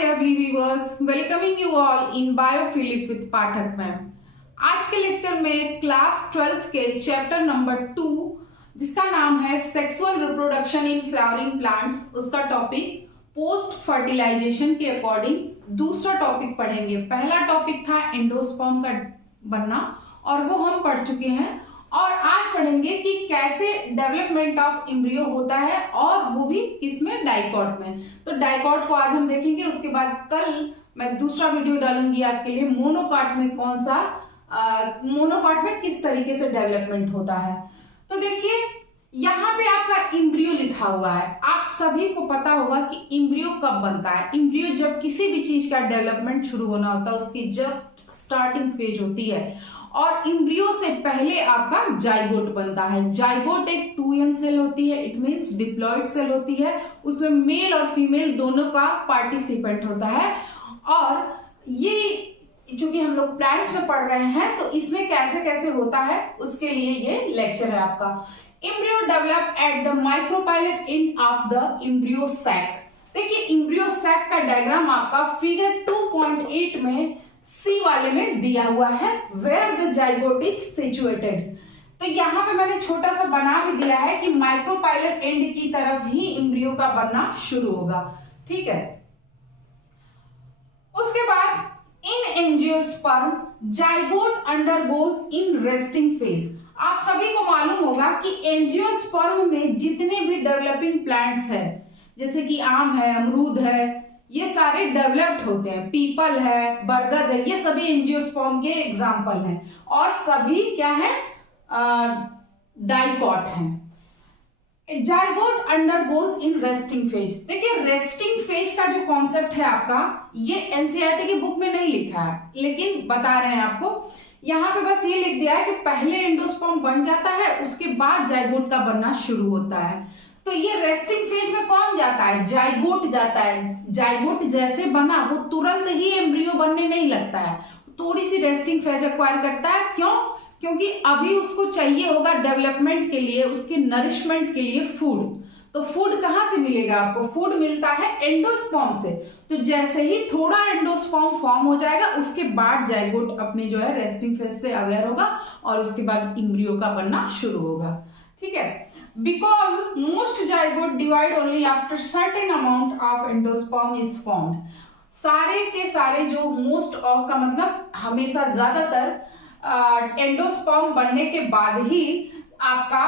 lovely viewers, welcoming you all in Biophilic with Pathak ma'am. आज के lecture में class 12th के chapter number 2 जिसका नाम है sexual reproduction in flowering plants, उसका टॉपिक पोस्ट फर्टिलाइजेशन के अकॉर्डिंग दूसरा टॉपिक पढ़ेंगे। पहला टॉपिक था एंडोस्पर्म का बनना और वो हम पढ़ चुके हैं, और आज पढ़ेंगे कि कैसे डेवलपमेंट ऑफ एम्ब्रियो होता है और वो भी किसमें, डाइकॉट में। तो डाइकॉट को आज हम देखेंगे, उसके बाद कल मैं दूसरा वीडियो डालूंगी आपके लिए मोनोकॉट में कौन सा मोनोकॉट में किस तरीके से डेवलपमेंट होता है। तो देखिए यहाँ पे आपका एम्ब्रियो लिखा हुआ है। आप सभी को पता होगा कि एम्ब्रियो कब बनता है। एम्ब्रियो जब किसी भी चीज का डेवलपमेंट शुरू होना होता है, उसकी जस्ट स्टार्टिंग फेज होती है, और एम्ब्रियो से पहले आपका जाइगोट बनता है। जाइगोट एक 2n सेल होती है, इट मींस डिप्लॉयड सेल होती है। उसमें मेल और फीमेल दोनों का पार्टिसिपेंट होता है। और ये चूंकि हम लोग प्लांट्स में पढ़ रहे हैं, तो इसमें कैसे कैसे होता है उसके लिए ये लेक्चर है आपका। Embryo develop at the micropylar end of the embryo sac. देखिए एम्ब्रियो सैक का डायग्राम आपका फिगर 2.8 में सी वाले में दिया हुआ है, where the zygote is situated. तो यहां पे मैंने छोटा सा बना भी दिया है कि माइक्रोपाइलर एंड की तरफ ही एम्ब्रियो का बनना शुरू होगा, ठीक है। उसके बाद इन angiosperm zygote undergoes in resting phase. आप सभी को मालूम होगा कि एंजियोस्पर्म में जितने भी डेवलपिंग प्लांट्स हैं, जैसे कि आम है, अमरूद है, ये सारे डेवलप्ड होते हैं। पीपल है, बरगद है, ये सभी एंजियोस्पर्म के एग्जाम्पल हैं, और सभी क्या है, डाइकॉट हैं। Zygote undergoes in resting phase. देखिए रेस्टिंग फेज का जो कॉन्सेप्ट है आपका, ये एनसीईआरटी की बुक में नहीं लिखा है, लेकिन बता रहे हैं आपको। यहाँ पे बस ये लिख दिया है कि पहले एंडोस्पर्म बन जाता है, उसके बाद जाइगोट का बनना शुरू होता है। तो ये रेस्टिंग फेज में कौन जाता है, जाइगोट जाता है। जाइगोट जैसे बना वो तुरंत ही एम्ब्रियो बनने नहीं लगता है, थोड़ी सी रेस्टिंग फेज एक्वायर करता है। क्यों? क्योंकि अभी उसको चाहिए होगा डेवलपमेंट के लिए, उसके नरिशमेंट के लिए फूड। तो फूड कहां से मिलेगा आपको? फूड मिलता है एंडोस्पर्म से। तो जैसे ही थोड़ा एंडोस्पर्म फॉर्म हो जाएगा, उसके बाद जाइगोट अपने जो है रेस्टिंग फेज से अवेयर होगा, और उसके बाद एम्ब्रियो का बनना शुरू होगा, ठीक है। Because most zygote divide only after certain amount of endosperm is formed. सारे के सारे जो मोस्ट ऑफ का मतलब हमेशा ज्यादातर एंडोस्पर्म बनने के बाद ही आपका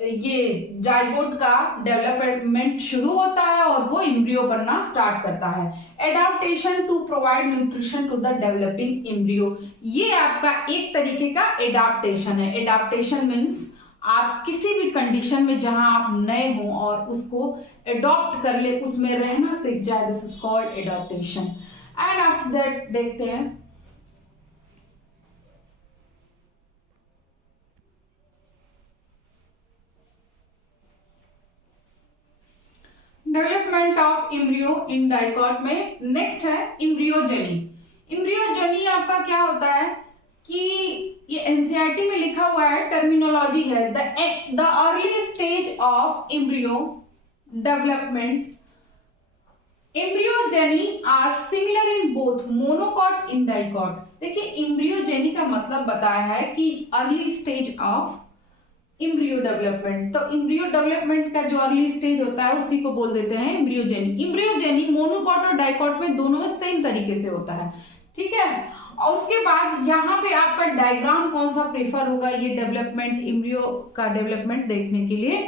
ये जाइगोट का डेवलपमेंट शुरू होता है और वो एम्ब्रियो बनना स्टार्ट करता है। Adaptation to provide nutrition to the developing embryo, ये आपका एक तरीके का एडाप्टेशन है। एडाप्टेशन मीन्स आप किसी भी कंडीशन में जहां आप नए हो और उसको अडॉप्ट कर ले, उसमें रहना सीख जाए, this is called adaptation. And after that देखते हैं development of embryo in dicot में। नेक्स्ट है एम्ब्रियोजेनी। एम्ब्रियोजेनी आपका क्या होता है कि ये एनसीईआरटी में लिखा हुआ है, टर्मिनोलॉजी है, the early stage of embryo development. Embryogeny are similar in both monocot in dicot. देखिए एम्ब्रियोजेनी का मतलब बताया है कि early stage of embryo development. तो एम्ब्रियो डेवलपमेंट का जो अर्ली स्टेज होता है उसी को बोल देते हैं एम्ब्रियोजेनी। एम्ब्रियोजेनी मोनोकॉट और डाइकॉट में दोनों में सेम तरीके से होता है, ठीक है। और उसके बाद यहाँ पे आपका डायग्राम कौन सा प्रेफर होगा ये डेवलपमेंट, एम्ब्रियो का डेवलपमेंट देखने के लिए,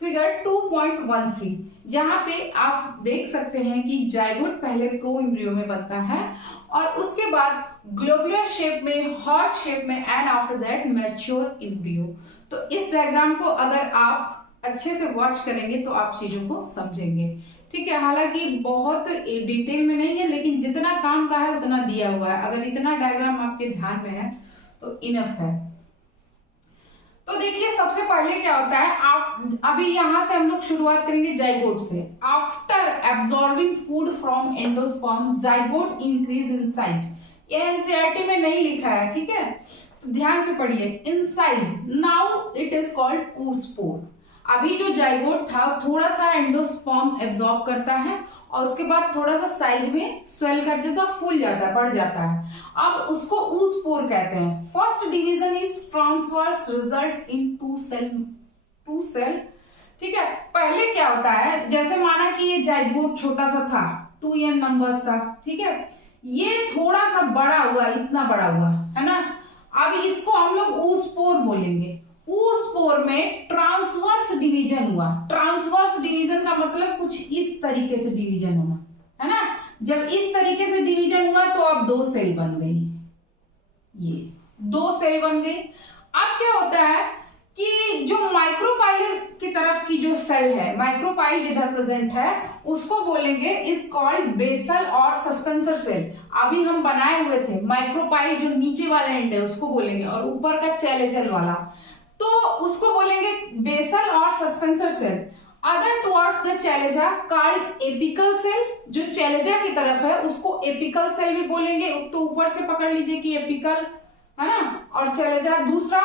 फिगर 2.13, जहां पे आप देख सकते हैं कि जाइगोट पहले प्रो एम्ब्रियो में बनता है, और उसके बाद ग्लोबुलर शेप में, हार्ट शेप में, and after that mature embryo. तो इस डायग्राम को अगर आप अच्छे से वॉच करेंगे तो आप चीजों को समझेंगे, ठीक है। हालांकि बहुत डिटेल में नहीं है, लेकिन जितना काम का है उतना दिया हुआ है। अगर इतना डायग्राम आपके ध्यान में है तो इनफ है। तो देखिए सबसे पहले क्या होता है, आप अभी यहां से हम लोग शुरुआत करेंगे जाइगोट से। After absorbing food from endosperm zygote increase in size. ये एनसीईआरटी में नहीं लिखा है, ठीक है, तो ध्यान से पढ़िए। In size now it is called oospore। अभी जो जाइगोट था थोड़ा सा एंडोस्पर्म एब्जॉर्ब करता है, और उसके बाद थोड़ा सा साइज में स्वेल कर देता है, फूल जाता है, बढ़ जाता है। अब उसको oospore कहते हैं। First division is transverse results in two cell. ठीक है, पहले क्या होता है, जैसे माना कि ये जाइगोट छोटा सा था 2n नंबर्स का, ठीक है, ये थोड़ा सा बड़ा हुआ, इतना बड़ा हुआ है ना। अब इसको हम लोग oospore बोलेंगे। oospore में ट्रांसवर्स डिवीजन हुआ। ट्रांसवर्स डिवीजन का मतलब कुछ इस तरीके से डिवीजन होना, है ना। जब इस तरीके से डिवीजन हुआ तो अब 2 सेल बन गई, ये 2 सेल बन गई। अब क्या होता है कि जो माइक्रोपाइल की तरफ की जो सेल है, माइक्रोपाइल जिधर प्रेजेंट है, उसको बोलेंगे इज कॉल्ड बेसल और सस्पेंसर सेल। अभी हम बनाए हुए थे माइक्रोपाइल, जो नीचे वाला एंड है उसको बोलेंगे, और ऊपर का चैलेजल वाला तो उसको बोलेंगे बेसल और suspensor cell. Other towards the chalaza called apical cell. जो चैलेजा की तरफ है उसको एपिकल सेल भी बोलेंगे, तो ऊपर से पकड़ लीजिए कि एपिकल, है ना, और चैलेजा। दूसरा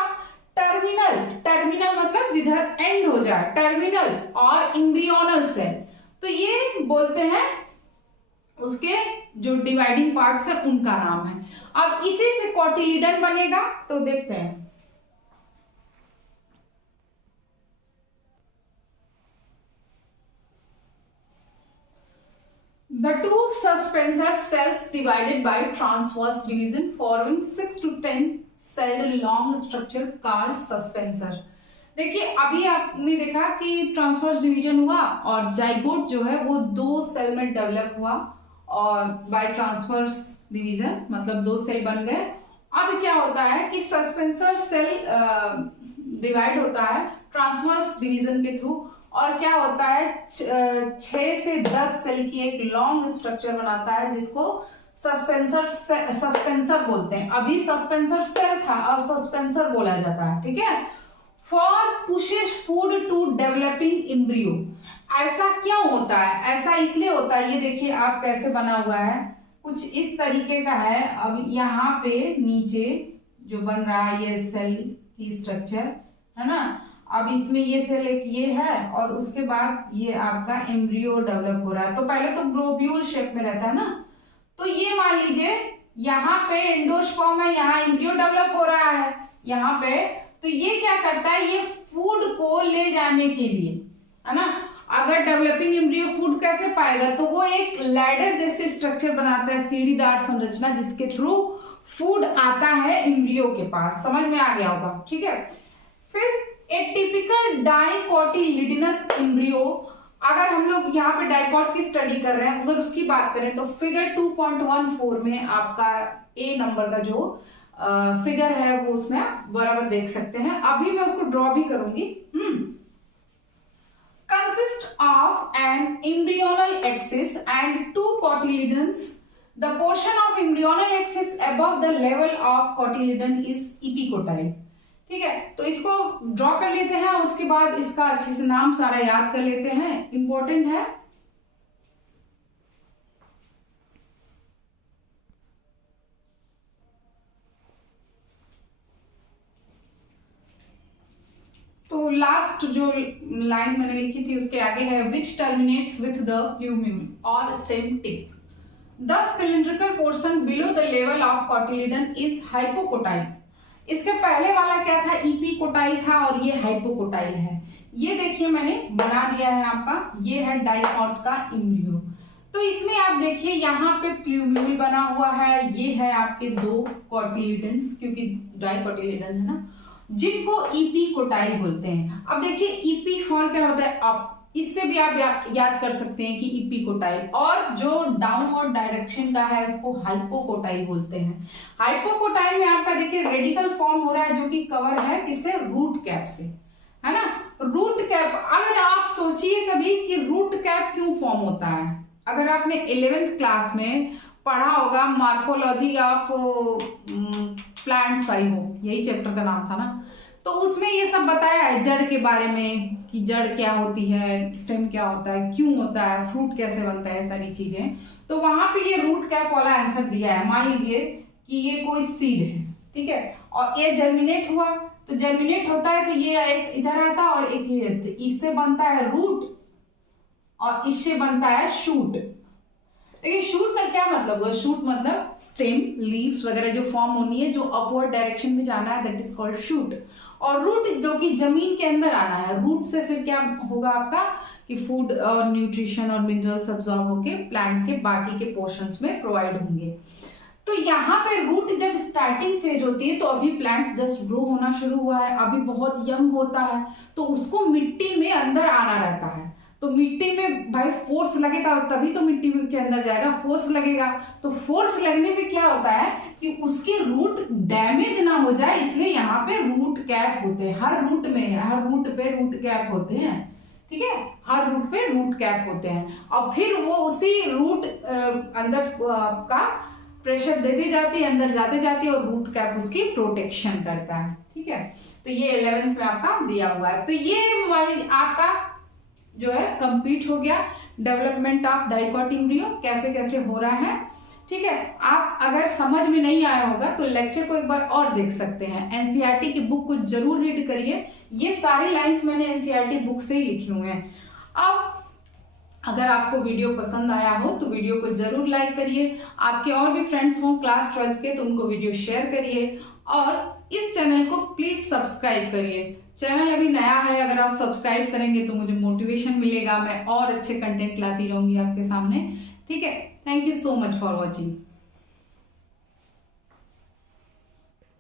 टर्मिनल, टर्मिनल मतलब जिधर एंड हो जाए, टर्मिनल और एम्ब्रियोनल सेल, तो ये बोलते हैं उसके जो डिवाइडिंग पार्ट्स है उनका नाम है। अब इसी से कोटिलीडन बनेगा, तो देखते हैं। The two suspensor cells divided by transverse division forming 6 to 10 celled long structure called suspensor। देखिए अभी आपने देखा कि ट्रांसवर्स डिवीजन हुआ और जाइगोट जो है वो 2 सेल में डेवलप हुआ, और बाय ट्रांसवर्स डिवीजन मतलब 2 सेल बन गए। अब क्या होता है कि सस्पेंसर सेल डिवाइड होता है ट्रांसवर्स डिवीजन के थ्रू, और क्या होता है 6 से 10 सेल की एक लॉन्ग स्ट्रक्चर बनाता है, जिसको सस्पेंसर बोलते हैं। अभी सस्पेंसर सेल था, अब सस्पेंसर बोला जाता है, ठीक है। For pushes food to developing embryo. ऐसा क्यों होता है? ऐसा इसलिए होता है, ये देखिए आप कैसे बना हुआ है, कुछ इस तरीके का है। अब यहाँ पे नीचे जो बन रहा है ये सेल की स्ट्रक्चर है ना, अब इसमें ये सेल एक ये है, और उसके बाद ये आपका एम्ब्रियो डेवलप हो रहा है। तो पहले तो ग्लोब्यूल शेप में रहता है ना, तो ये मान लीजिए यहाँ पे एंडोस्पर्म है, यहाँ एम्ब्रियो डेवलप हो रहा है यहाँ पे, तो ये क्या करता है, ये फूड को ले जाने के लिए, है ना। अगर डेवलपिंग एम्ब्रियो फूड कैसे पाएगा, तो वो एक लैडर जैसे स्ट्रक्चर बनाता है, सीढ़ीदार संरचना, जिसके थ्रू फूड आता है एम्ब्रियो के पास। समझ में आ गया होगा, ठीक है। फिर ए टिपिकल डाइकोटिलिडनस एम्ब्रियो, अगर हम लोग यहाँ पे डाइकॉट की स्टडी कर रहे हैं, अगर उसकी बात करें तो फिगर 2.14 में आपका ए नंबर का जो फिगर है वो उसमें आप बराबर देख सकते हैं। अभी मैं उसको ड्रॉ भी करूंगी। Consist of an embryonal axis and 2 cotyledons. The portion of embryonal axis above the level of cotyledon is epicotyl. ठीक है, तो इसको ड्रॉ कर लेते हैं, उसके बाद इसका अच्छे से नाम सारा याद कर लेते हैं, इंपॉर्टेंट है। तो लास्ट जो लाइन मैंने लिखी थी उसके आगे है विच टर्मिनेट्स विथ द प्लूम्यूल और stem tip. The cylindrical portion below the level of cotyledon is hypocotyl. इसके पहले वाला क्या था, इपिकोटाइल था, और ये हाइपोकोटाइल है। ये देखिए मैंने बना दिया है आपका, ये है डाइकॉट का एम्ब्रियो। तो इसमें आप देखिए यहाँ पे प्लूम्यूल बना हुआ है, ये है आपके 2 कोटिलिडन्स, क्योंकि डाइकोटिलिडन है ना, जिनको इपिकोटाइल बोलते हैं। अब देखिए इपी फॉर क्या होता है अप, इससे भी आप याद कर सकते हैं कि इपिकोटाइल, और जो डाउनवर्ड डायरेक्शन का है उसको हाइपोकोटाइल बोलते हैं। हाइपोकोटाइल में आपका देखिए रेडिकल फॉर्म हो रहा है, जो कि कवर है किससे, रूट कैप से, है ना। रूट कैप, अगर आप सोचिए कभी कि रूट कैप क्यों फॉर्म होता है, अगर आपने 11th क्लास में पढ़ा होगा मॉर्फोलॉजी ऑफ प्लांट्स, आई हो यही चैप्टर का नाम था ना, तो उसमें ये सब बताया है जड़ के बारे में, कि जड़ क्या होती है, स्टेम क्या होता है, क्यों होता है, फ्रूट कैसे बनता है, सारी चीजें। तो वहां पे ये रूट कैप वाला आंसर दिया है। मान लीजिए कि ये कोई सीड है, ठीक है, और ये जर्मिनेट हुआ, तो जर्मिनेट होता है तो ये एक इधर आता है और एक ये, इससे बनता है रूट, और इससे बनता है शूट। देखिए शूट का क्या मतलब होगा, शूट मतलब स्टेम, लीव्स वगैरह जो फॉर्म होनी है, जो अपवर्ड डायरेक्शन में जाना है, दैट इज कॉल्ड शूट। और रूट जो कि जमीन के अंदर आना है, रूट से फिर क्या होगा आपका कि फूड और न्यूट्रिशन और मिनरल्स अब्सॉर्ब होके प्लांट के बाकी के पोर्शंस में प्रोवाइड होंगे। तो यहाँ पे रूट जब स्टार्टिंग फेज होती है तो अभी प्लांट जस्ट ग्रो होना शुरू हुआ है, अभी बहुत यंग होता है, तो उसको मिट्टी में अंदर आना रहता है। तो मिट्टी में भाई फोर्स लगेगा तभी तो मिट्टी के अंदर जाएगा, फोर्स लगेगा। तो फोर्स लगने में क्या होता है कि उसकी रूट डैमेज ना हो जाए, इसलिए यहाँ पे रूट कैप होते हैं। हर रूट पे रूट कैप होते हैं, ठीक है, हर रूट पे रूट कैप होते हैं। और फिर वो उसी रूट अंदर का प्रेशर देती जाती है, अंदर जाते जाती है, और रूट कैप उसकी प्रोटेक्शन करता है, ठीक है। तो ये 11th में आपका दिया हुआ है। तो ये वाली आपका जो है कंप्लीट हो गया, डेवलपमेंट ऑफ डाइकोट एम्ब्रियो कैसे कैसे हो रहा है, ठीक है। आप अगर समझ में नहीं आया होगा तो लेक्चर को एक बार और देख सकते हैं, एनसीईआरटी की बुक को जरूर रीड करिए। ये सारी लाइंस मैंने एनसीईआरटी बुक से ही लिखी हुई हैं। अब अगर आपको वीडियो पसंद आया हो तो वीडियो को जरूर लाइक करिए, आपके और भी फ्रेंड्स हों क्लास 12th के तो उनको वीडियो शेयर करिए, और इस चैनल को प्लीज सब्सक्राइब करिए। चैनल अभी नया है, अगर आप सब्सक्राइब करेंगे तो मुझे मोटिवेशन मिलेगा, मैं और अच्छे कंटेंट लाती रहूंगी आपके सामने, ठीक है। Thank you so much for watching.